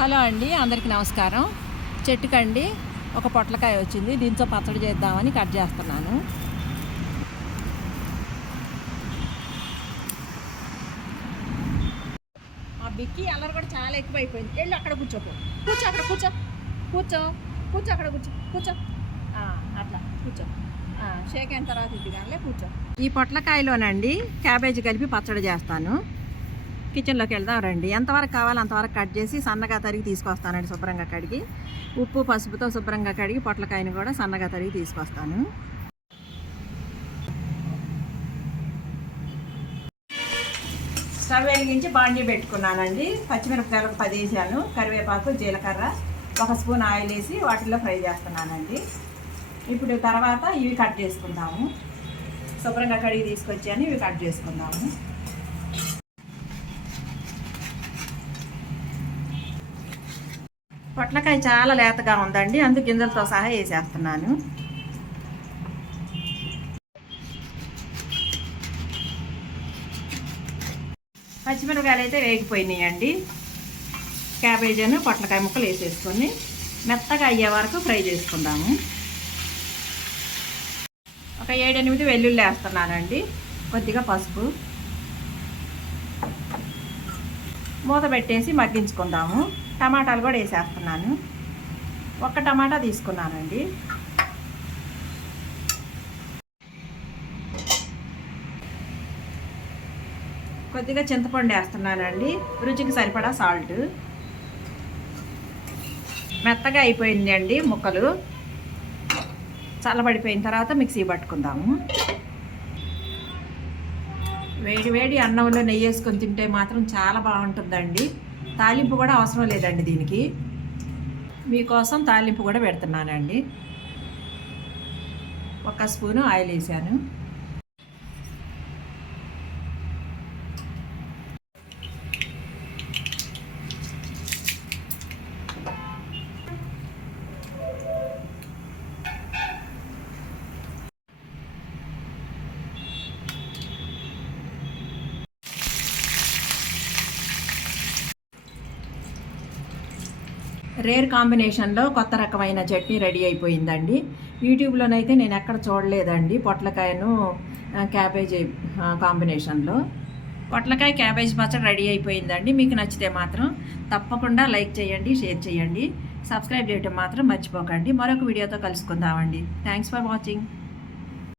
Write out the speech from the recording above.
Hello అండి అందరికీ నమస్కారం. చెట్టుకండి ఒక పొట్లకాయ వచ్చింది దీంతో పచ్చడి చేద్దామని కట్ చేస్తున్నాను. ఆ బిక్కి అల్లరి కూడా చాలా ఎక్కువైపోయింది. వెళ్ళి అక్కడ కూర్చోపో కూర్చో అక్కడ కూర్చో. కూర్చో. కూర్చో అక్కడ కూర్చో. కూర్చో. అట్లా. కూర్చో. షేక్ అయిన తర్వాత ఇది కానీ కూర్చో. ఈ పొట్లకాయలోనండి క్యాబేజీ కలిపి పచ్చడి చేస్తాను. కిచెన్లోకి వెళ్దాం రండి. ఎంతవరకు కావాలో అంతవరకు కట్ చేసి సన్నగా తరిగి తీసుకొస్తానండి శుభ్రంగా కడిగి. ఉప్పు పసుపుతో శుభ్రంగా కడిగి పొట్లకాయని కూడా సన్నగా తరిగి తీసుకొస్తాను. స్టవ్ వెలిగించి బాండీ పెట్టుకున్నానండి. పచ్చిమిరపకాయలు ఒక పది వేసాను. కరివేపాకు జీలకర్ర ఒక స్పూన్ ఆయిల్ వేసి వాటిల్లో ఫ్రై చేస్తున్నానండి. ఇప్పుడు తర్వాత ఇవి కట్ చేసుకుందాము. శుభ్రంగా కడిగి తీసుకొచ్చాను. ఇవి కట్ చేసుకుందాము. పొట్లకాయ చాలా లేతగా ఉందండి. అందుకు గింజలతో సహా వేసేస్తున్నాను. పచ్చిమిరపకాయలు అయితే వేగిపోయినాయండి. క్యాబేజీను పొట్లకాయ ముక్కలు వేసేసుకొని మెత్తగా అయ్యే వరకు ఫ్రై చేసుకుందాము. ఒక ఏడెనిమిది వెల్లుల్లి వేస్తున్నానండి. కొద్దిగా పసుపు. మూత పెట్టేసి మగ్గించుకుందాము. టమాటాలు కూడా వేసేస్తున్నాను. ఒక్క టమాటా తీసుకున్నానండి. కొద్దిగా చింతపండు వేస్తున్నానండి. రుచికి సరిపడా సాల్ట్. మెత్తగా అయిపోయింది అండి ముక్కలు. చల్లబడిపోయిన తర్వాత మిక్సీ పట్టుకుందాము. వేడి వేడి అన్నంలో నెయ్యి వేసుకొని తింటే మాత్రం చాలా బాగుంటుందండి. తాలింపు కూడా అవసరం లేదండి దీనికి. మీకోసం తాలింపు కూడా పెడుతున్నానండి. ఒక స్పూను ఆయిల్ వేసాను. రేర్ కాంబినేషన్లో కొత్త రకమైన చట్నీ రెడీ అయిపోయిందండి. యూట్యూబ్లోనైతే నేను ఎక్కడ చూడలేదండి పొట్లకాయను క్యాబేజ్ క్యాబేజీ కాంబినేషన్లో. పొట్లకాయ క్యాబేజ్ పచ్చడి రెడీ అయిపోయిందండి. మీకు నచ్చితే మాత్రం తప్పకుండా లైక్ చేయండి షేర్ చేయండి. సబ్స్క్రైబ్ చేయడం మాత్రం మర్చిపోకండి. మరొక వీడియోతో కలుసుకుందామండి. Thanks for watching.